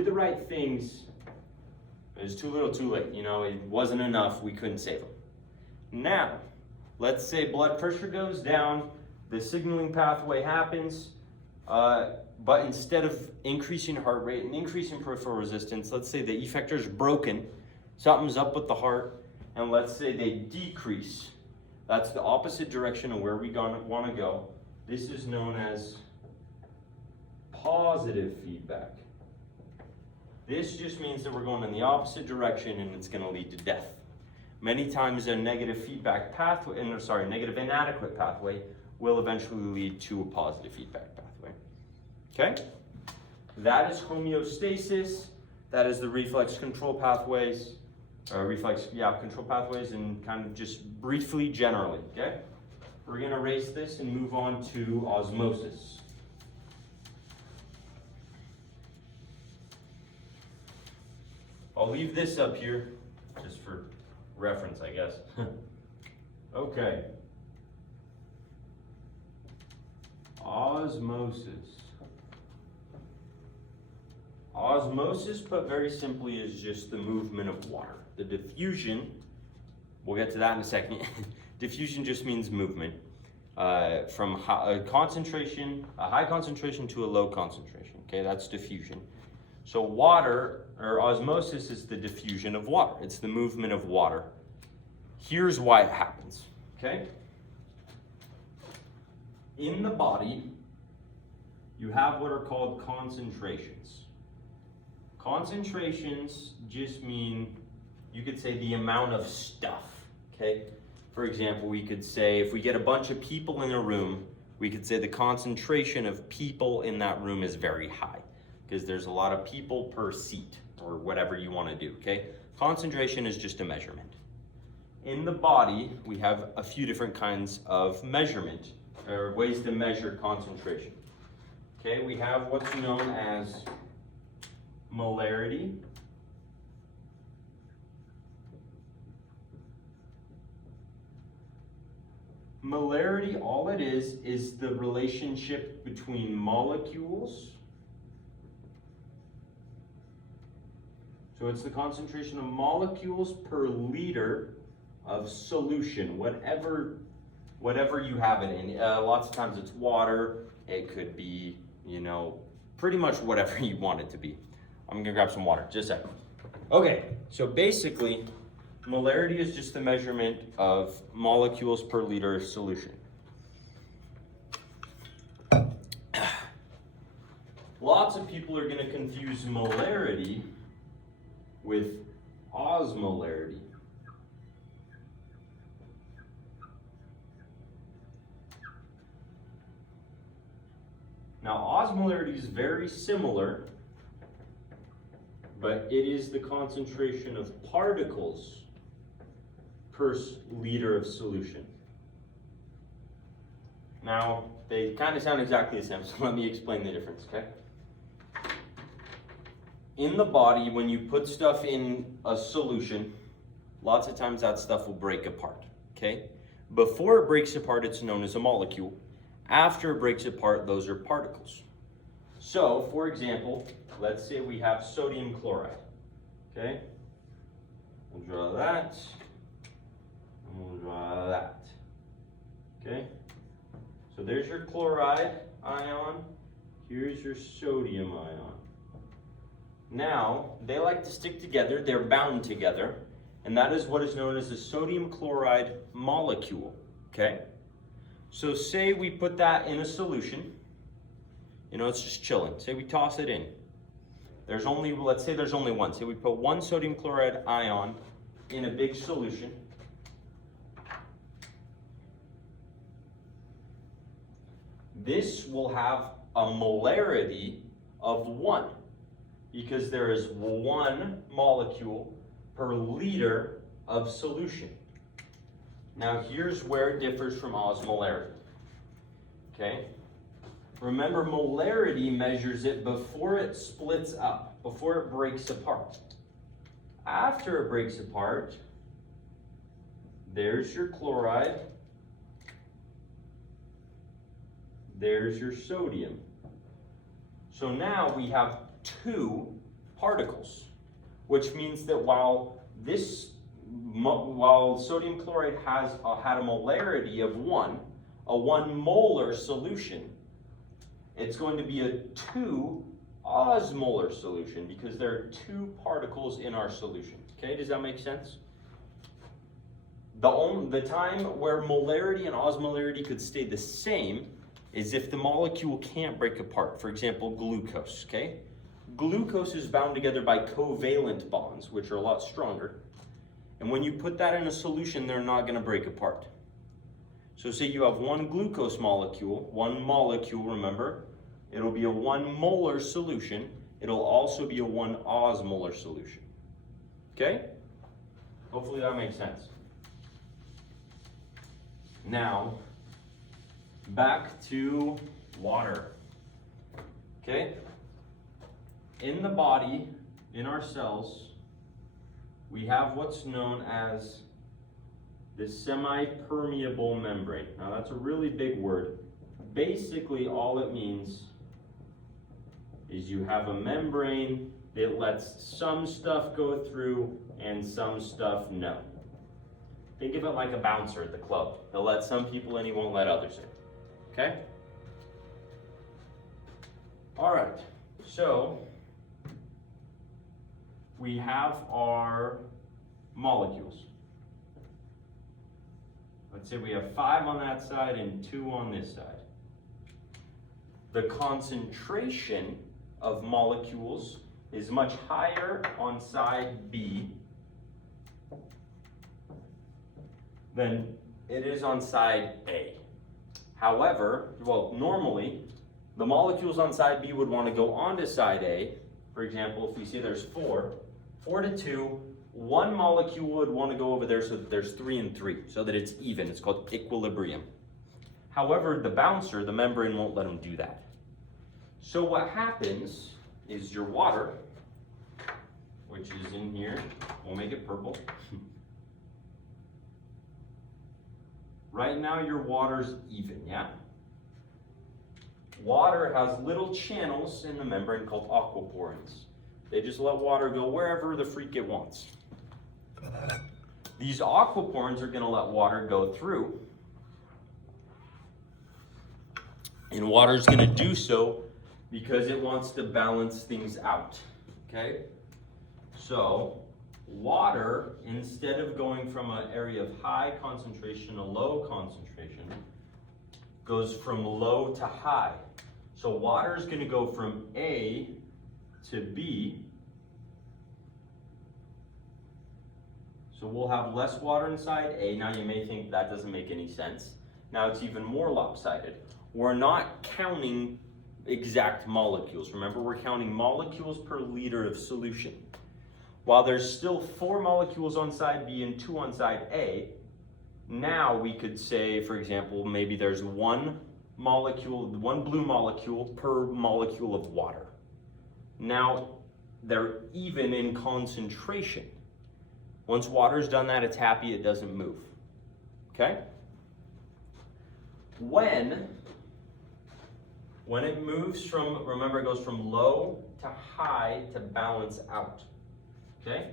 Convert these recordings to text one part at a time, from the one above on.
did the right things. It was too little too late, you know, it wasn't enough, we couldn't save them. Now, let's say blood pressure goes down, the signaling pathway happens, but instead of increasing heart rate and increasing peripheral resistance, let's say the effector is broken, something's up with the heart, and let's say they decrease. That's the opposite direction of where we want to go. This is known as positive feedback. This just means that we're going in the opposite direction and it's going to lead to death. Many times a negative feedback pathway, negative inadequate pathway will eventually lead to a positive feedback pathway. Okay? That is homeostasis. That is the reflex control pathways, control pathways, and kind of just briefly generally, okay? We're going to erase this and move on to osmosis. I'll leave this up here just for reference, I guess. Okay. Osmosis. Osmosis, put very simply, is just the movement of water. The diffusion, we'll get to that in a second. Diffusion just means movement from a high concentration to a low concentration. Okay, that's diffusion. So water, or osmosis, is the diffusion of water. It's the movement of water. Here's why it happens, okay? In the body, you have what are called concentrations. Concentrations just mean, you could say, the amount of stuff, okay? For example, we could say, if we get a bunch of people in a room, we could say the concentration of people in that room is very high, because there's a lot of people per seat, or whatever you want to do, okay? Concentration is just a measurement. In the body, we have a few different kinds of measurement, or ways to measure concentration. Okay, we have what's known as molarity. Molarity, all it is the relationship between molecules. So it's the concentration of molecules per liter of solution, whatever you have it in. Lots of times it's water, it could be, you know, pretty much whatever you want it to be. I'm gonna grab some water, just a second. Okay, so basically, molarity is just the measurement of molecules per liter of solution. Lots of people are gonna confuse molarity with osmolarity. Now, osmolarity is very similar, but it is the concentration of particles per liter of solution. Now, they kind of sound exactly the same, so let me explain the difference, okay? In the body, when you put stuff in a solution, lots of times that stuff will break apart, okay? Before it breaks apart, it's known as a molecule. After it breaks apart, those are particles. So, for example, let's say we have sodium chloride, okay? We'll draw that, and we'll draw that, okay? So there's your chloride ion, here's your sodium ion. Now, they like to stick together, they're bound together, and that is what is known as a sodium chloride molecule, okay? So say we put that in a solution, you know, it's just chilling. Say we toss it in. Let's say there's only one. Say we put one sodium chloride ion in a big solution. This will have a molarity of 1 because there is 1 molecule per liter of solution. Now here's where it differs from osmolarity, okay? Remember, molarity measures it before it splits up, before it breaks apart. After it breaks apart, there's your chloride, there's your sodium. So now we have 2 particles, which means that while sodium chloride had a molarity of 1, a 1 molar solution, it's going to be a 2 osmolar solution because there are 2 particles in our solution. Okay, does that make sense? The time where molarity and osmolarity could stay the same is if the molecule can't break apart. For example, glucose, okay? Glucose is bound together by covalent bonds, which are a lot stronger. And when you put that in a solution, they're not going to break apart. So say you have 1 glucose molecule, 1 molecule, remember, it'll be a 1 molar solution. It'll also be a 1 osmolar solution. Okay? Hopefully that makes sense. Now, back to water. Okay? In the body, in our cells, we have what's known as the semi-permeable membrane. Now that's a really big word. Basically all it means is you have a membrane that lets some stuff go through and some stuff no. Think of it like a bouncer at the club. He'll let some people in, he won't let others in. Okay? All right, so we have our molecules. Let's say we have 5 on that side and 2 on this side. The concentration of molecules is much higher on side B than it is on side A. However, well, normally, the molecules on side B would want to go onto side A. For example, if you see there's 4 to 2, 1 molecule would want to go over there so that there's 3 and 3, so that it's even. It's called equilibrium. However, the bouncer, the membrane, won't let them do that. So what happens is your water, which is in here, we'll make it purple. Right now your water's even, yeah? Water has little channels in the membrane called aquaporins. They just let water go wherever the freak it wants. These aquaporins are going to let water go through. And water is going to do so because it wants to balance things out. Okay? So, water, instead of going from an area of high concentration to low concentration, goes from low to high. So water is going to go from A to B. So we'll have less water inside A. Now you may think that doesn't make any sense. Now it's even more lopsided. We're not counting exact molecules. Remember, we're counting molecules per liter of solution. While there's still 4 molecules on side B and 2 on side A, now we could say, for example, maybe there's 1 molecule, 1 blue molecule per molecule of water. Now they're even in concentration. Once water's done that, it's happy, it doesn't move. Okay? When it moves from, remember, it goes from low to high to balance out. Okay?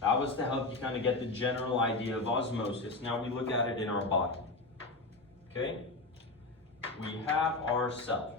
That was to help you kind of get the general idea of osmosis. Now we look at it in our body. Okay? We have our cell.